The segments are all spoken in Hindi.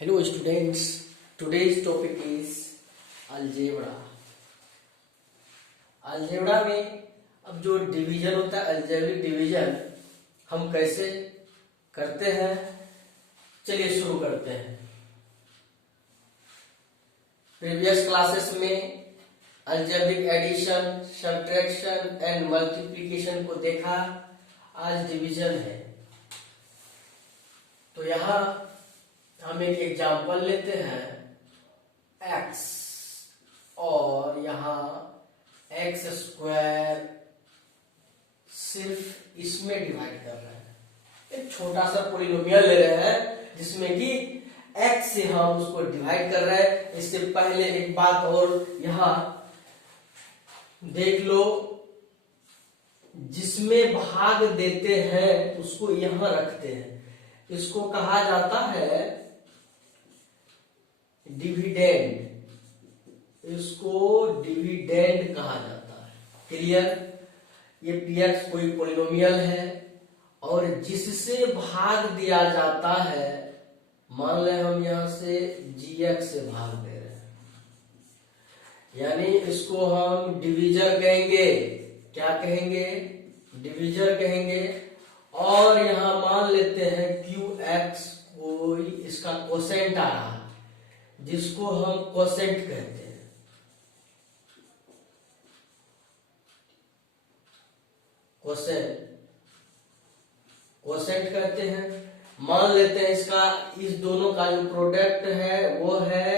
Hello students, today's topic is algebra. Algebra में अब जो डिवीजन होता है, अलजेब्रिक डिवीजन हम कैसे करते हैं, चलिए शुरू करते हैं। प्रीवियस क्लासेस में algebraic addition, subtraction and multiplication को देखा, आज डिवीजन है। तो यहाँ हम एक एग्जाम्पल लेते हैं x और यहाँ x स्क्वायर सिर्फ इसमें डिवाइड कर रहे हैं। एक छोटा सा पॉलिनोमियल ले रहे हैं जिसमें कि x से हम उसको डिवाइड कर रहे हैं। इससे पहले एक बात और यहाँ देख लो, जिसमें भाग देते हैं उसको यहाँ रखते हैं, इसको कहा जाता है डिविडेंड। इसको डिविडेंड कहा जाता है। क्लियर? ये px कोई पॉलिनोमियल है और जिससे भाग दिया जाता है, मान लें हम यहां से gx से भाग दे रहे हैं, यानी इसको हम डिविजर कहेंगे। क्या कहेंगे? डिविजर कहेंगे। और यहां मान लेते हैं qx कोई इसका कोसेंट आ रहा है, जिसको हम कोसेंट कहते हैं। कोसेंट कहते हैं। मान लेते हैं इसका, इस दोनों का जो प्रोडक्ट है वो है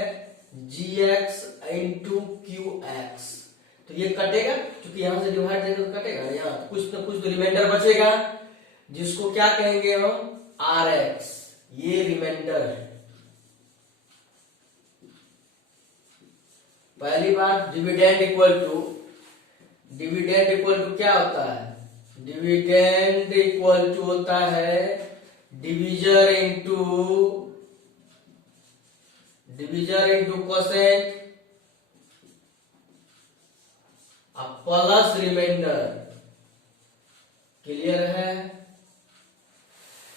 gx इंटू qx। तो ये कटेगा, क्योंकि यहां से डिवाइड देंगे तो कटेगा, यहाँ कुछ ना कुछ तो रिमाइंडर बचेगा, जिसको क्या कहेंगे हम? rx। ये रिमाइंडर है। पहली बात, डिविडेंड इक्वल टू क्या होता है? डिविडेंड इक्वल टू होता है divisor into quotient plus remainder. Clear है?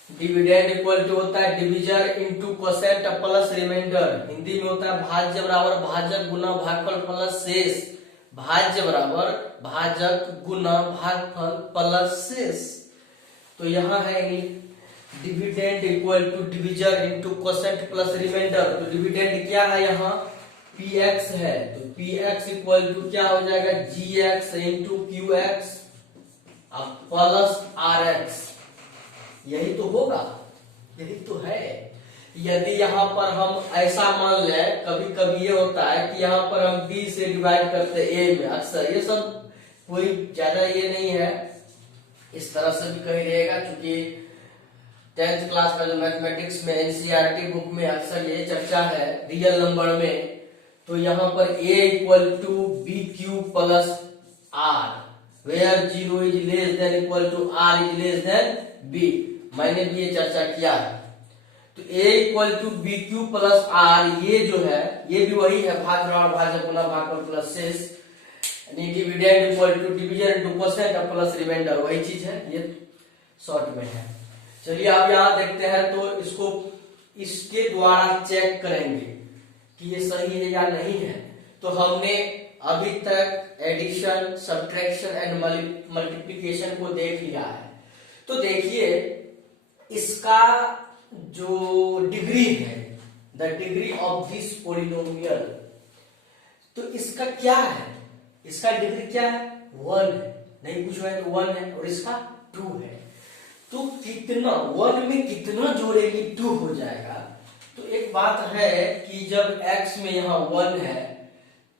डिविडेंड इक्वल टू होता है divisor into quotient plus remainder. Hindi में होता है भाज्य बराबर भाजक गुना भागफल प्लस शेष। भाज्य बराबर भाजक गुना भागफल प्लस शेष। तो यहाँ है dividend equal to divisor into quotient plus remainder. तो डिविडेंड क्या है? यहाँ px है, तो px इक्वल टू क्या हो जाएगा? gx into qx plus rx। यही तो होगा, यही तो है। यदि यहाँ पर हम ऐसा मान लें, कभी कभी ये होता है कि यहाँ पर हम b से डिवाइड करते a में, अक्सर ये सब कोई ज्यादा ये नहीं है, इस तरह से भी कहीं रहेगा, क्योंकि 10th क्लास का जो मैथमेटिक्स में एनसीईआरटी बुक में अक्सर ये चर्चा है रियल नंबर में। तो यहाँ पर a equal to B Q plus R, where 0 is less than equal to r is less than b। मैंने भी ये चर्चा किया है। तो a equal to B Q plus R, ये जो है ये भी वही है, भाग बराबर भाजक गुना भागफल प्लस शेष, यानी dividend equal to division into quotient plus remainder, वही चीज है, ये शॉर्ट में है। चलिए अब यहाँ देखते हैं, तो इसको इसके द्वारा चेक करेंगे कि ये सही है या नहीं है। तो हमने अभी तक एडिशन, सब्ट्रैक्शन एंड मल्टीप्लिकेशन को देख लिया है। तो देखिए इसका जो डिग्री है, the degree of this polynomial, तो इसका क्या है? इसका डिग्री क्या है? 1 है। नहीं पूछा है तो 1 है, और इसका 2 है। तो कितना 1 में कितना जोड़ेंगे? 2 हो जाएगा। तो एक बात है कि जब x में यहाँ 1 है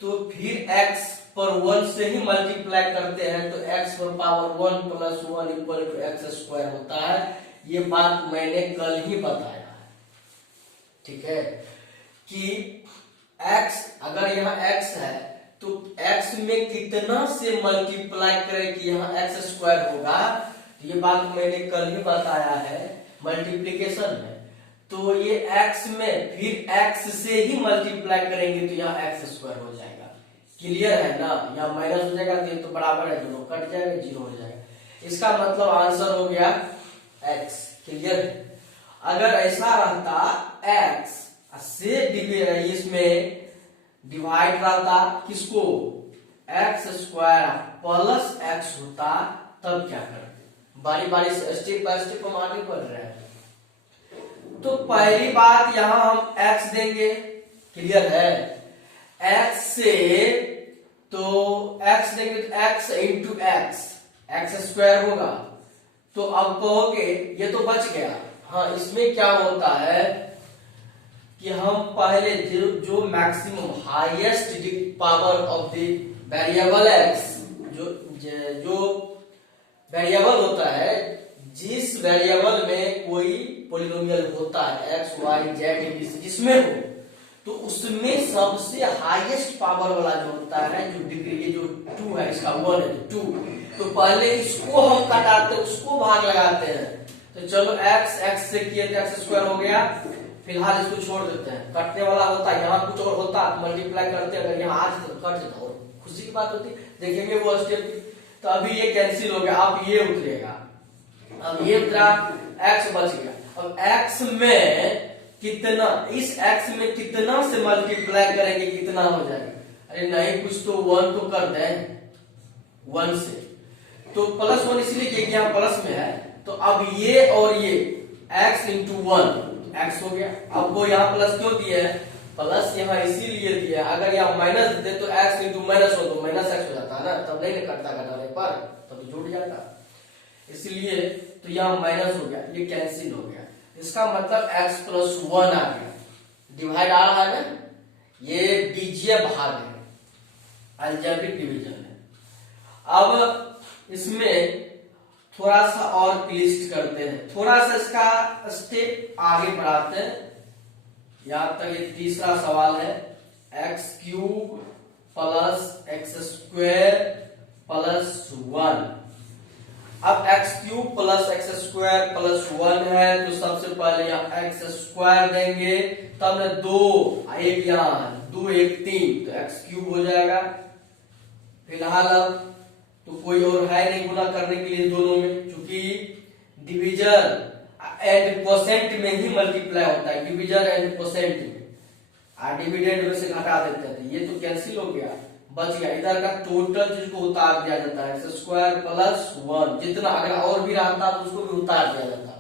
तो फिर x पर 1 से ही मल्टीप्लाई करते हैं, तो x पर power 1 plus 1 equal to X square होता है। ये बात मैंने कल ही बताया है, ठीक है, कि x, अगर यहाँ x है तो x में कितना से मल्टीप्लाई करें कि यहाँ एक्स स्क्वायर होगा। ये बात मैंने कल ही बताया है मल्टीप्लिकेशन में। तो ये x में फिर x से ही मल्टीप्लाई करेंगे तो यहाँ एक्स स्क्वायर हो जाएगा। क्लियर है ना? यहाँ माइनस हो जाएगा तो ये तो बराबर है, दोनों कट जाएगा, 0 हो जाएगा। इसका मतलब आंसर हो गया x। क्लियर है? अगर ऐसा रहता x इसमें डिवाइड रहता किसको, एक्स स्क्वायर प्लस एक्स होता, तब क्या करते, बारी बारी से स्टेप बाय स्टेप हम आगे बढ़ रहे हैं। तो पहली बात यहां हम x देंगे, क्लियर है, x से तो x देंगे तो x इंटू एक्स स्क्वायर होगा। तो अब कहोगे ये तो बच गया। हाँ, इसमें क्या होता है कि हम पहले जो maximum highest power of the variable x, जो वेरिएबल होता है, जिस वेरिएबल में कोई पॉलिनोमियल होता है x y z जिसमें हो, तो उसमें सबसे हाईएस्ट पावर वाला जो होता है, जो डिग्री, ये जो 2 है इसका 1 है 2, तो पहले इसको हम कटाते, उसको भाग लगाते हैं। तो चलो x से किए तो x स्क्वायर हो गया, फिलहाल इसको छोड़ देते हैं, कटने वाला होता है, यहाँ कुछ और होता तो मल्टीप्लाई करते, अगर यहाँ आ जाता तो कट जाता, और खुशी की बात होती, देखेंगे वो स्टेप। तो अभी ये कैंसिल हो गया, अब ये उतरेगा, अब ये उतरा, x बच गया। अब x में कितना, इस x में कितना से मल्टीप्लाई करेंगे, कितना हो जाएगा, अरे नहीं कुछ तो 1 तो कर दें, 1 से तो प्लस 1 इसलिए कि यहाँ प्लस में है, तो अब ये और ये x इंटू 1 x हो गया। अब वो यहाँ प्लस क्यों दिए है, प्लस यहाँ इसीलिए दिया है, अगर यहाँ माइनस दे तो x इंटू माइनस हो तो माइनस x हो जाता है ना, तब नहीं कटता घटाने पर, तब तो जुड़ जाता, इसलिए तो यहाँ माइनस हो गया, ये कैंसिल हो गया। इसका मतलब x प्लस 1 आ गया, डिवाइड आ रहा है ना, ये बीजीय भाग है, अलजेब्रिक डिवीजन है। अब इसमें थोड़ा सा और क्लिष्ट करते हैं, थोड़ा सा इसका स्टेप आगे बढ़ाते हैं। यहां तक ये तीसरा सवाल है, x cube plus x square plus 1। अब x cube plus x square plus 1 है, तो सबसे पहले यहाँ एक्स स्क्वायर देंगे, तब न 2 एक यहाँ 2 1 3, तो एक्स क्यूब हो जाएगा। फिलहाल अब तो कोई और है नहीं गुना करने के लिए दोनों में, क्योंकि डिविजर एंड कोसेंट में ही मल्टीप्लाई होता है, डिविजर एंड कोसेंट में, डिविडेंड में से घटा देते हैं, तो ये तो कैंसिल हो गया, बच गया। इधर का टोटल जिसको उतार दिया जाता है, एक्स स्क्वायर प्लस 1, जितना अगर और भी रहता तो उसको भी उतार दिया जाता,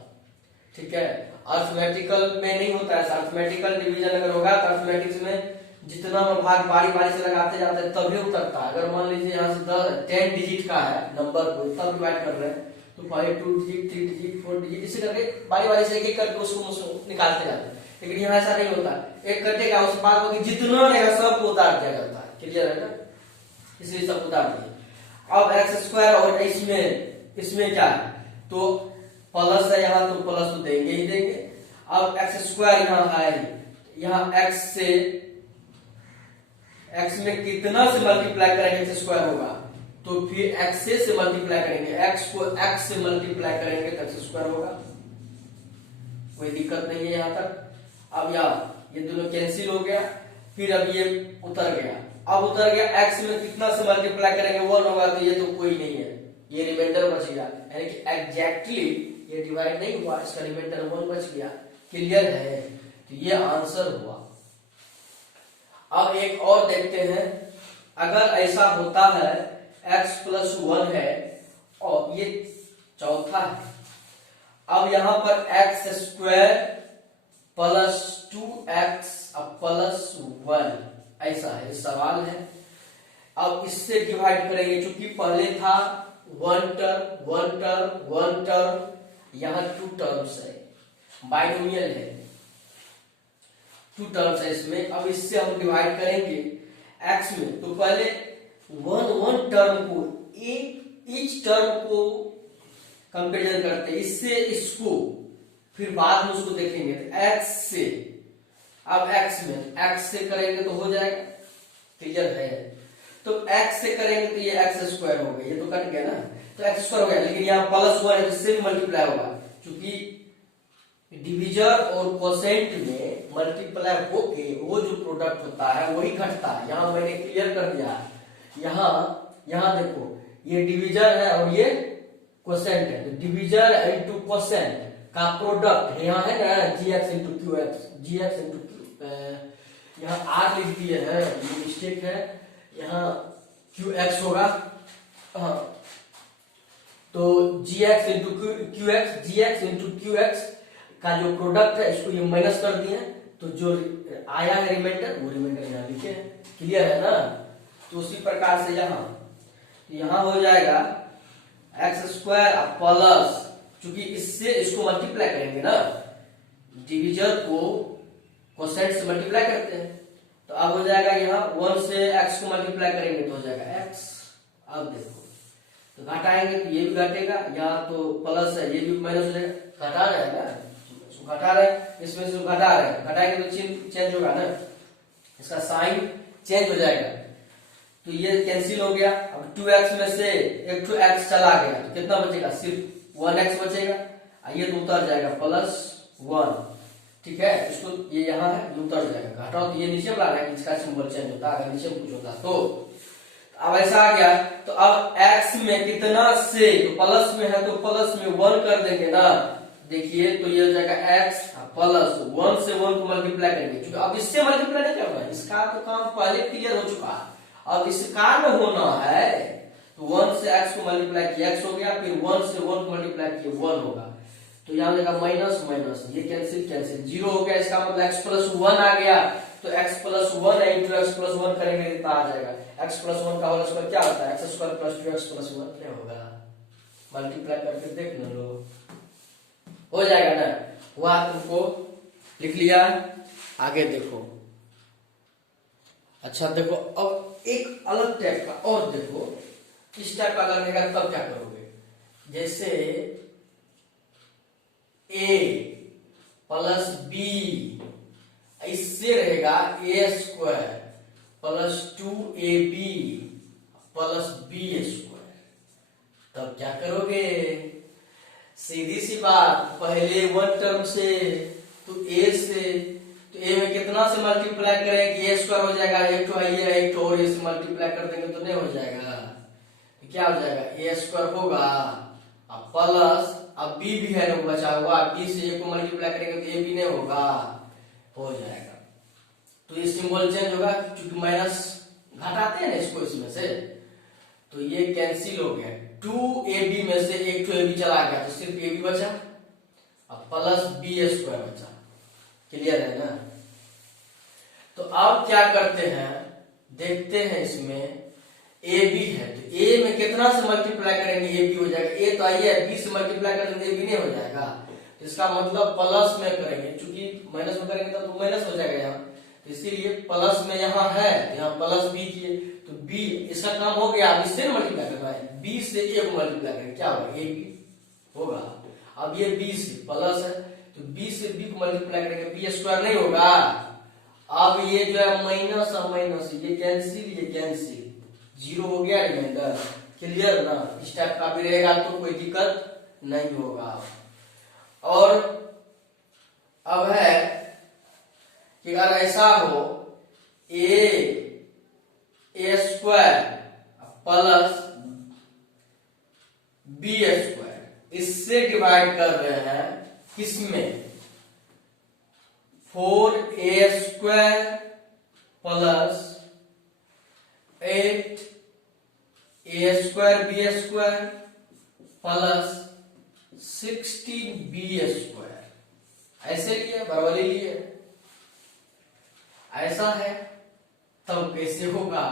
ठीक है। अर्थमेटिकल में नहीं होता है, अर्थमेटिकल डिवीजन अगर होगा तो अर्थमेटिक्स में जितना भाग बारी बारी से लगाते जाते हैं तभी उतरता है। अगर मान लीजिए यहाँ से 10 डिजिट का है नंबर को, तब डिवाइड कर रहे हैं, तो पहले 2 डिजिट 3 डिजिट 4 डिजिट इसे करके बारी बारी से एक एक करके उसको निकालते जाते हैं। लेकिन यहाँ ऐसा नहीं होता, एक कटेगा उसके बाद जितना रहेगा सबको उतार दिया जाता है, क्लियर है ना, इसलिए सब उतार दिए। अब एक्स स्क्वायर और इसमें क्या है, तो प्लस है यहाँ, तो प्लस तो देंगे ही देंगे। अब एक्स स्क्वायर यहाँ है, यहाँ एक्स से x में कितना से मल्टीप्लाई करेंगे एक्स स्क्वायर होगा, तो फिर x से मल्टीप्लाई करेंगे, x को x से मल्टीप्लाई करेंगे तो एक्स स्क्वायर होगा, कोई दिक्कत नहीं है यहाँ तक। अब ये दोनों कैंसिल हो गया, फिर अब ये उतर गया, अब उतर गया, x में कितना से मल्टीप्लाई करेंगे 1 होगा, तो ये तो कोई नहीं है, ये रिमाइंडर बच गया, यानी कि एग्जैक्टली ये डिवाइड नहीं हुआ, इसका रिमाइंडर 1 बच गया, क्लियर है, तो ये आंसर हुआ। अब एक और देखते हैं, अगर ऐसा होता है x प्लस 1 है और ये चौथा है, अब यहां पर x square plus 2x plus 1 ऐसा है, सवाल है। अब इससे डिवाइड करेंगे, क्योंकि पहले था 1 टर्म, यहां 2 टर्म्स है, बाइनोमियल है, 2 टर्म्स है इसमें। अब इससे हम डिवाइड करेंगे x में, तो पहले 1 टर्म को, ईच टर्म को कंपेरिजन करते हैं, इससे इसको, फिर बाद में उसको देखेंगे, तो x से, अब x में x से करेंगे तो हो जाएगा, क्लियर है। तो x से करेंगे तो ये एक्स स्क्वायर हो गया, ये तो कट गया ना, तो एक्स स्क्वायर हो गया, लेकिन यहाँ प्लस 1 है, इससे भी मल्टीप्लाई होगा, क्योंकि डिविजर और कोसेंट में मल्टीप्लाई होके वो जो प्रोडक्ट होता है वही घटता है। यहाँ मैंने क्लियर कर दिया है, यहाँ देखो ये डिविजर है और ये कोसेंट है, तो डिविजर इनटू कोसेंट, का प्रोडक्ट यहाँ है ना जी एक्स इंटू क्यू एक्स, जी एक्स इंटू क्यू, यहाँ आर लिख दिए हैं, ये मिस्टेक है, यहाँ क्यू एक्स होगा। हाँ, तो जी एक्स इंटू क्यू एक्स, जी एक्स इंटू क्यू एक्स का जो प्रोडक्ट है इसको ये माइनस कर दिए, तो जो आया है रिमाइंडर वो रिमाइंडर यहाँ लिखे हैं। क्लियर है ना? तो उसी प्रकार से यहाँ हो जाएगा एक्स स्क्वायर प्लस, क्योंकि इससे इसको मल्टीप्लाई करेंगे ना, डिविजर को कोसेंट से मल्टीप्लाई करते हैं, तो अब हो जाएगा यहाँ 1 से x को मल्टीप्लाई करेंगे तो हो जाएगा x। अब देखो तो घटाएंगे तो ये भी घटेगा, यहाँ तो प्लस है ये भी माइनस हो जाएगा, घटा रहे हैं ना, इसको घटा रहे हैं, इसमें से घटा रहे हैं, घटाएंगे तो चिन्ह चेंज होगा ना, इसका साइन चेंज हो जाएगा, तो ये कैंसिल हो गया। अब 2x में से एक टू x चला गया तो कितना बचेगा, सिर्फ 1x बचेगा, ये तो उतर जाएगा +1। ठीक है, इसको ये यहाँ है ये उतर जाएगा, घटाओ तो ये नीचे ला रहा है, इसका सिंबल चेंज होता है, अगर नीचे कुछ होता तो अब ऐसा आ गया। तो अब x में कितना से, तो प्लस में है तो प्लस में 1 कर देंगे ना, देखिए तो ये हो जाएगा x प्लस 1 से 1 को मल्टीप्लाई करेंगे, क्योंकि अब इससे मल्टीप्लाई नहीं करना है, इसका तो काम पहले क्लियर हो चुका है, अब इसका में होना है, तो 1 से x को मल्टीप्लाई किया x हो गया, फिर 1 से 1 को मल्टीप्लाई किया 1 होगा, तो यहाँ लगा माइनस माइनस, ये कैंसिल कैंसिल, 0 हो गया, इसका मतलब x प्लस 1 आ गया, तो x प्लस 1 है इंटू x प्लस 1 करेंगे कितना आ जाएगा, x प्लस 1 का होल स्क्वायर क्या होता है, x square plus 2x plus 1 क्या होगा, मल्टीप्लाई करके देख लो, हो जाएगा ना, वह तुमको लिख लिया। आगे देखो, अच्छा देखो अब एक अलग टाइप का और देखो, इस टाइप का अगर रहेगा तब क्या करोगे, जैसे a प्लस b, इससे रहेगा a square plus 2ab plus b square, तब क्या करोगे, सीधी सी बात, पहले 1 टर्म से तो a से, तो a में कितना से मल्टीप्लाई करें कि a स्क्वायर हो जाएगा, एक तो है एक तो और a से मल्टीप्लाई कर देंगे तो नहीं हो जाएगा, तो क्या हो जाएगा a स्क्वायर होगा, अब प्लस अब b भी है ना बचा हुआ, b से a को मल्टीप्लाई करेंगे तो a भी नहीं होगा, हो जाएगा, तो ये सिंबल चेंज होगा, क्योंकि माइनस घटाते हैं ना इसको इसमें से, तो ये कैंसिल हो गया, 2ab में से एक तो ab चला गया, तो सिर्फ ab बचा, अब प्लस b स्क्वायर बचा। क्लियर है ना? तो अब क्या करते हैं, देखते हैं, इसमें a b है तो a में कितना से मल्टीप्लाई करेंगे a b हो जाएगा, a तो आई है, b से मल्टीप्लाई करेंगे a b नहीं हो जाएगा, तो इसका मतलब प्लस में करेंगे, क्योंकि माइनस में करेंगे तो माइनस हो जाएगा यहाँ, तो इसीलिए प्लस में यहाँ है, यहाँ प्लस b किए तो b, इसका काम हो गया, अब इससे मल्टीप्लाई करना है, b से a को मल्टीप्लाई करेंगे क्या होगा, a b होगा, अब ये b से प्लस है तो b से b को मल्टीप्लाई करेंगे b स्क्वायर नहीं होगा, अब ये जो है माइनस और माइनस ये कैंसिल 0 हो गया रिमाइंडर। क्लियर ना? इस टाइप का भी रहेगा तो कोई दिक्कत नहीं होगा। और अब है कि अगर ऐसा हो a square plus b square, इससे डिवाइड कर रहे हैं किसमें, 4a square plus 8 a square b square plus 16b square, ऐसे लिए बराबरी लिए, ऐसा है तब कैसे होगा,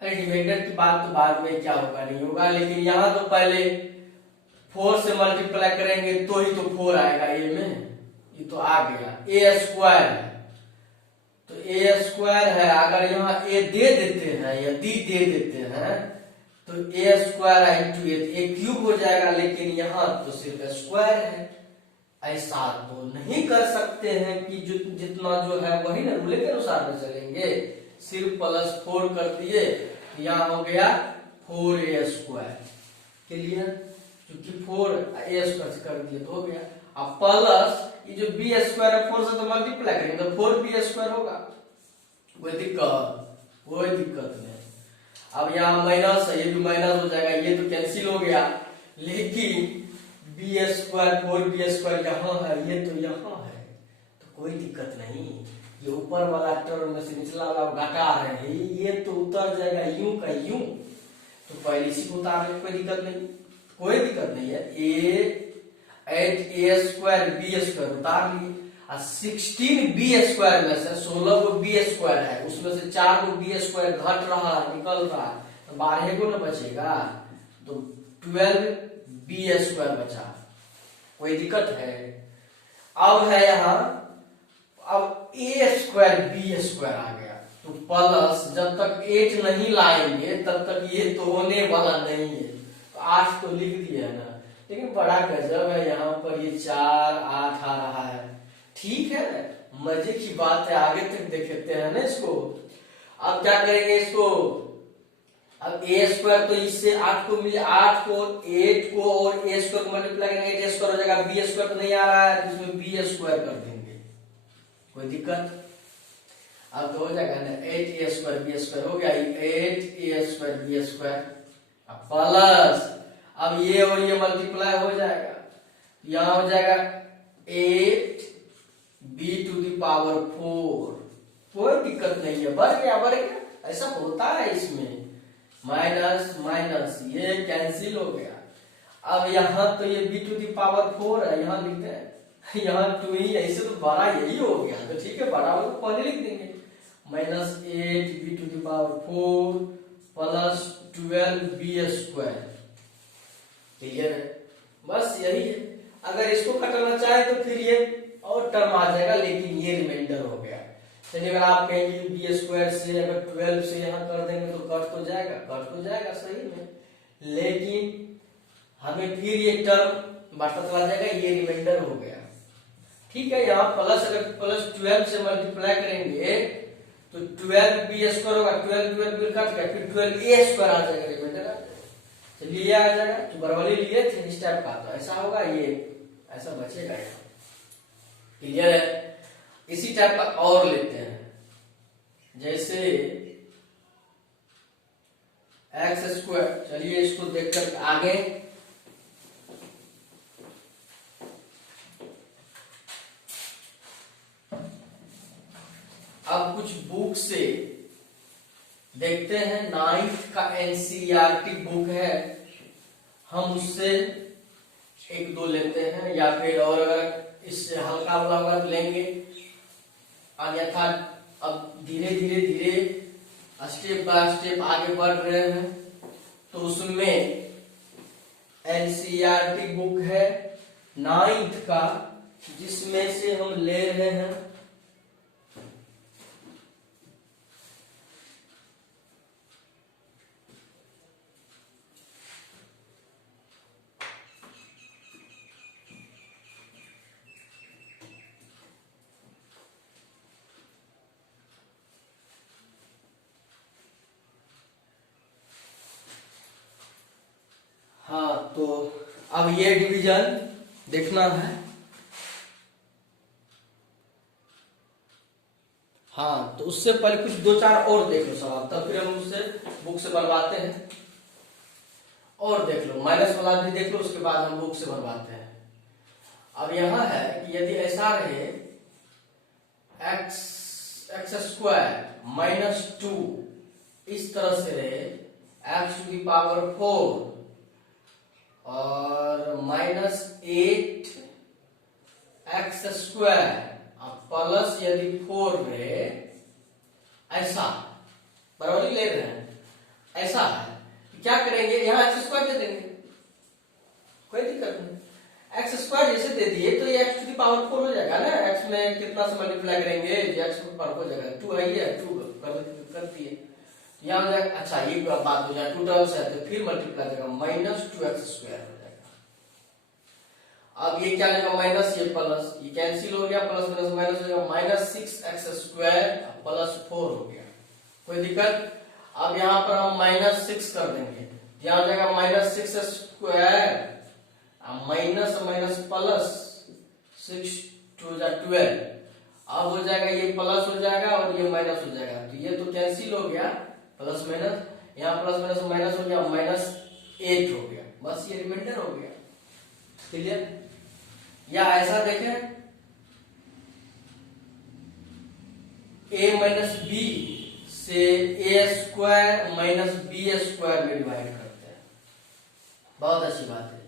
अरे डिवाइडर की बात तो बाद में क्या होगा नहीं होगा, लेकिन यहां तो पहले 4 से मल्टीप्लाई करेंगे तो ही तो 4 आएगा a में, ये तो आ गया a स्क्वायर है, तो a स्क्वायर है, अगर यहाँ a दे देते हैं यदि दे देते हैं तो a square into a cube हो जाएगा, लेकिन यहाँ तो सिर्फ स्क्वायर है, ऐसा तो नहीं कर सकते हैं कि जितना जो है वही ना रूल के अनुसार में चलेंगे, सिर्फ +4 कर दिए, यहाँ हो गया 4a स्क्वायर। क्लियर? क्योंकि 4a स्क्वायर कर दिए तो हो गया, अब प्लस ये जो b स्क्वायर है 4 से तो मल्टीप्लाई करेंगे तो 4b स्क्वायर होगा, कोई दिक्कत नहीं। अब यहाँ माइनस है, ये भी माइनस हो जाएगा, ये तो कैंसिल हो गया, लेकिन बी स्क्वायर 4b² यहाँ है, ये तो यहाँ है, तो कोई दिक्कत नहीं। ये ऊपर वाला टर्म में से निचला वाला घटा रहे हैं, ये तो उतर जाएगा यूं का यूं, तो पहले इसी को उतारने कोई दिक्कत नहीं, कोई दिक्कत नहीं है। a² उतार लिए, और 16b² में से 16 को b² है, उसमें से 4 को b² घट रहा है, निकल रहा है, तो 12 को ना बचेगा, तो 12b² बचा, कोई दिक्कत है। अब है यहाँ, अब a²b² आ गया, तो प्लस जब तक 8 नहीं लाएंगे तब तक ये तो होने वाला नहीं है, तो 8 तो लिख दिया है ना, लेकिन बड़ा गजब है, यहाँ पर ये 4 8 आ रहा है, ठीक है, मजे की बात है, आगे तक देखते हैं ना इसको। अब क्या करेंगे इसको, अब a² तो इससे 8 को मिले, 8 को 8 को और a² को मल्टीप्लाई करेंगे, 8 स्क्वायर हो जाएगा, b² तो नहीं आ रहा है, तो इसमें b² कर देंगे, कोई दिक्कत। अब तो हो जाएगा ना 8a²b² हो गया, 8a²b² प्लस, अब ये और ये मल्टीप्लाई हो जाएगा, यहां हो जाएगा 8b⁴, कोई दिक्कत नहीं है, बढ़ गया, ऐसा होता है इसमें, माइनस माइनस ये कैंसिल हो गया। अब यहाँ तो ये b⁴ है, यहाँ लिखते हैं, यहाँ 2 ही है, इससे तो बड़ा यही हो गया, तो ठीक है, बड़ा हो तो पहले लिख देंगे, -8b⁴ प्लस 12b², क्लियर है, बस यही है। अगर इसको कटना चाहे तो फिर ये और टर्म आ जाएगा, लेकिन ये रिमाइंडर हो गया। चलिए, अगर आप कहेंगे b² से अगर 12 से यहाँ कर देंगे तो कट तो जाएगा सही में, लेकिन हमें फिर ये टर्म बढ़ता चला जाएगा, ये रिमाइंडर हो गया, ठीक है। यहाँ प्लस, अगर प्लस 12 से मल्टीप्लाई करेंगे तो 12b² होगा, 12 कट गया, फिर 12a² आ जाएगा, रिमाइंडर आ जाएगा। चलिए ये आ जाएगा, तो बराबरी लिए थे इस टाइप का, तो ऐसा होगा, ये ऐसा बचेगा, क्लियर है। इसी टाइप का और लेते हैं, जैसे x², चलिए इसको देखकर आगे, अब कुछ बुक से देखते हैं, 9th का NCERT बुक है, हम उससे 1-2 लेते हैं, या फिर और अगर इससे हल्का वाला लेंगे, अन्यथा अब धीरे धीरे स्टेप बाय स्टेप आगे बढ़ रहे हैं, तो उसमें NCERT बुक है 9th का, जिसमें से हम ले रहे हैं तो अब ये डिवीजन देखना है, हाँ, तो उससे पहले कुछ 2-4 और देख लो सवाल, तब फिर हम उससे बुक से बनवाते हैं, और देख लो माइनस वाला भी देख लो, उसके बाद हम बुक से बनवाते हैं। अब यहां है कि यदि ऐसा रहे x² -2 इस तरह से रहे, x⁴ और -8x² प्लस यदि 4 रहे, ऐसा बराबरी ले रहे हैं, ऐसा है, क्या करेंगे, यहाँ x² दे देंगे, कोई दिक्कत नहीं, x² जैसे दे दिए तो ये x⁴ हो जाएगा ना, x में कितना से मल्टीप्लाई करेंगे, x⁴ हो जाएगा, 2 है, ये 2 कर दिए, यहाँ हो जाएगा, अच्छा ये बात हो जाए 2 टर्म्स है, तो फिर मल्टीप्लाई करेगा, -2x² हो जाएगा। अब ये क्या लेगा, माइनस, ये प्लस, ये कैंसिल हो गया, प्लस माइनस माइनस हो गया, -6x² प्लस 4 हो गया, कोई दिक्कत। अब यहाँ पर हम -6 कर देंगे, यहाँ हो जाएगा -6² माइनस माइनस प्लस 6 2 12, अब हो जाएगा, ये प्लस हो जाएगा और ये माइनस हो जाएगा, तो ये तो कैंसिल हो गया, प्लस माइनस, यहाँ प्लस माइनस माइनस हो गया, -8 हो गया, बस ये रिमाइंडर हो गया, क्लियर? या ऐसा देखें, a माइनस बी से a square minus B square में डिवाइड करते हैं। बहुत अच्छी बात है।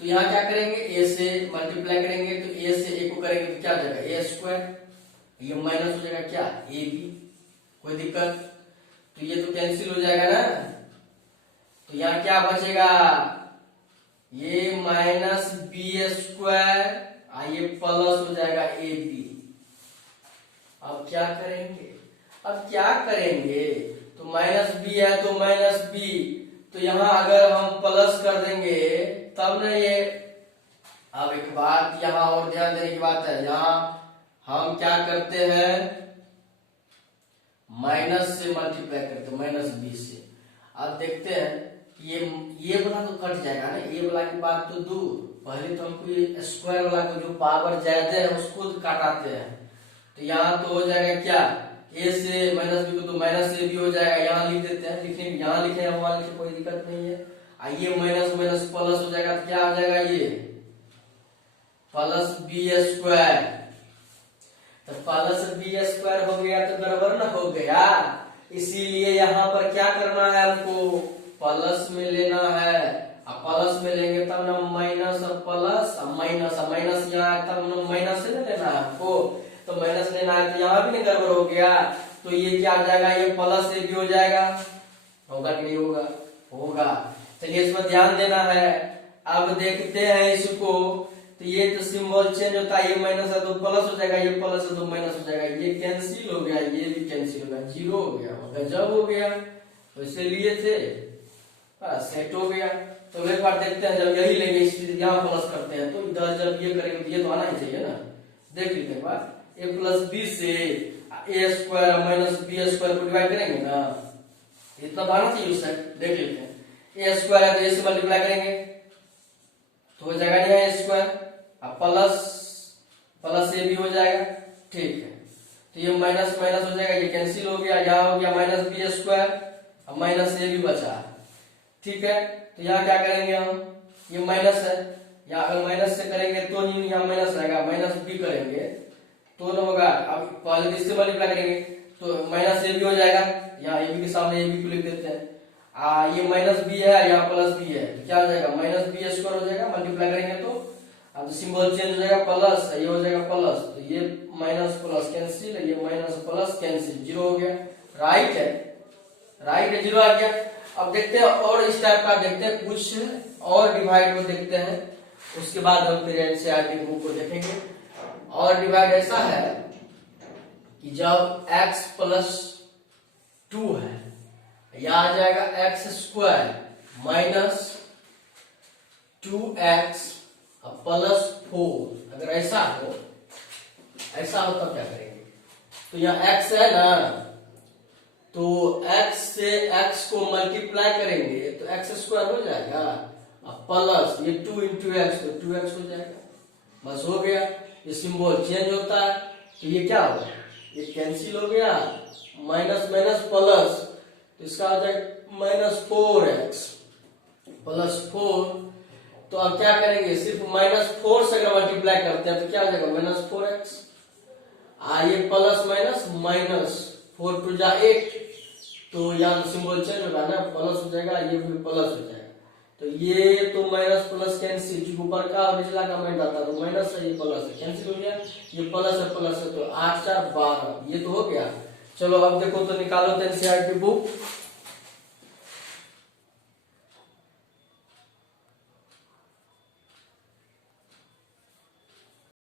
तो यहाँ क्या करेंगे, a से मल्टीप्लाई करेंगे तो a से a को करेंगे तो क्या हो जाएगा a स्क्वायर, ये माइनस हो जाएगा क्या a b, कोई दिक्कत? तो ये तो कैंसिल हो जाएगा ना। तो यहाँ क्या बचेगा, ये माइनस बी स्क्वायर, ये प्लस हो जाएगा ए बी। अब क्या करेंगे, तो माइनस बी है तो माइनस बी, तो यहाँ अगर हम प्लस कर देंगे तब ना ये। अब एक बात यहाँ और ध्यान देने की बात है, यहाँ हम क्या करते हैं, माइनस से मल्टीप्लाई करते हैं, माइनस बी से। अब देखते हैं ये वाला तो कट जाएगा ना, ये वाला की बात तो दूर, पहले तो हमको ये स्क्वायर वाला को जो पावर ज्यादा है उसको काटाते हैं। तो यहाँ तो हो जाएगा क्या, a से माइनस बी को तो माइनस ए बी हो जाएगा, यहाँ लिख देते हैं, लिखने यहाँ लिखे या वहां लिखे कोई दिक्कत नहीं है। ये माइनस माइनस प्लस हो जाएगा तो क्या हो जाएगा, ये प्लस बी स्क्वायर। तो प्लस बी स्क्वायर हो गया तो गड़बड़ ना हो गया, इसीलिए यहाँ पर क्या करना है हमको, प्लस में लेना है। अब प्लस में लेंगे तब ना माइनस और प्लस, माइनस यहाँ तब ना माइनस से लेना है हमको, तो माइनस लेना है तो यहाँ भी नहीं गड़बड़ हो गया। तो ये क्या हो जाएगा, ये प्लस से भी हो जाएगा, होगा कि नहीं होगा। चलिए इसमें ध्यान देना है। अब देखते हैं इसको, तो ये तो सिंबल चेंज होता है, ये माइनस है तो प्लस हो जाएगा, ये प्लस है तो माइनस हो जाएगा, ये कैंसिल हो गया, ये भी कैंसिल हो गया, जीरो हो गया, गजब हो गया। तो इसे लिए थे, सेट हो गया। तो एक बार देखते हैं, जब यही लेंगे यहाँ प्लस करते हैं तो इधर जब ये करेंगे तो ये तो आना ही चाहिए ना। देख लीजिए एक बार, ए प्लस बी से ए स्क्वायर माइनस बी स्क्वायर को डिवाइड करेंगे ना, इतना तो आना चाहिए उस साइड। देख लेते हैं, ए स्क्वायर है तो ए से मल्टीप्लाई करेंगे तो हो जाएगा यहाँ ए स्क्वायर, अब प्लस ए भी हो जाएगा, ठीक है। तो ये माइनस माइनस हो जाएगा, ये कैंसिल हो गया, यहाँ हो गया माइनस बी स्क्वायर, अब माइनस ए भी बचा, ठीक है। तो यहाँ क्या करेंगे हम, ये माइनस है, या अगर माइनस से करेंगे तो यहाँ माइनस रहेगा, माइनस बी करेंगे तो न होगा। अब पहले इससे मल्टीप्लाई करेंगे तो माइनस ए भी हो जाएगा, यहाँ ए बी के सामने ए बी को लिख देते हैं। ये माइनस बी है, यहाँ प्लस बी है, तो क्या हो जाएगा माइनस बी स्क्वायर हो जाएगा, मल्टीप्लाई करेंगे तो अब सिंबल चेंज हो जाएगा, प्लस ये हो जाएगा प्लस, तो ये माइनस प्लस कैंसिल, ये माइनस प्लस कैंसिल, जीरो हो गया। राइट है, जीरो आ गया। अब देखते हैं और इस टाइप का देखते हैं, कुछ और डिवाइड को देखते हैं, उसके बाद हम फिर एनसीईआरटी बुक को देखेंगे। और डिवाइड ऐसा है कि जब x प्लस 2 है, यह आ जाएगा x square minus 2x plus 4। अगर ऐसा हो तब क्या करेंगे, तो यहाँ x है ना, तो x से x को मल्टीप्लाई करेंगे तो x स्क्वायर हो जाएगा, अब प्लस ये 2 इंटू एक्स तो 2x हो जाएगा, बस हो गया। ये सिंबल चेंज होता है तो ये क्या होगा, ये कैंसिल हो गया, माइनस माइनस प्लस, तो इसका हो जाएगा माइनस 4x प्लस 4। तो अब क्या करेंगे, सिर्फ माइनस 4 से अगर मल्टीप्लाई करते हैं तो क्या हो जाएगा माइनस 4x, ये प्लस माइनस माइनस 4 टू जा 8, तो यहाँ सिंबल चेंज होगा ना, प्लस हो जाएगा, ये भी प्लस हो जाएगा। तो ये तो माइनस प्लस कैंसिल, क्योंकि ऊपर का और निचला का माइनस आता तो माइनस है, ये प्लस है, कैंसिल हो गया, ये प्लस है, तो 8 4 12, ये तो हो गया। चलो अब देखो तो निकालो एनसीईआरटी बुक।